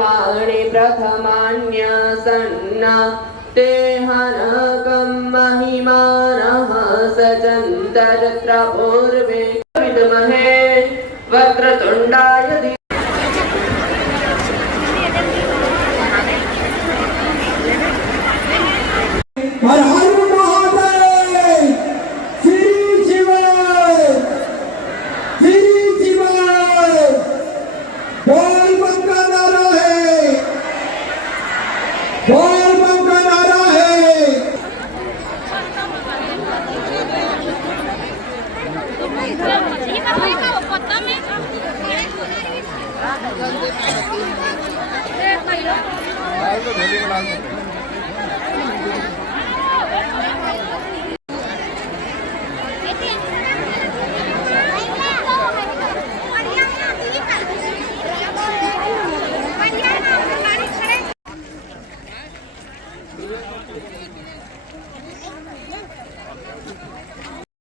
कर्माणि प्रथमान्यसन्ना ते हनकं महिमानः सचन्तरत्र पूर्वे विद्महे वक्रतुण्डाय हर हर महादेव श्री शिव बोल बम का नारा है बोल बम का नारा है तो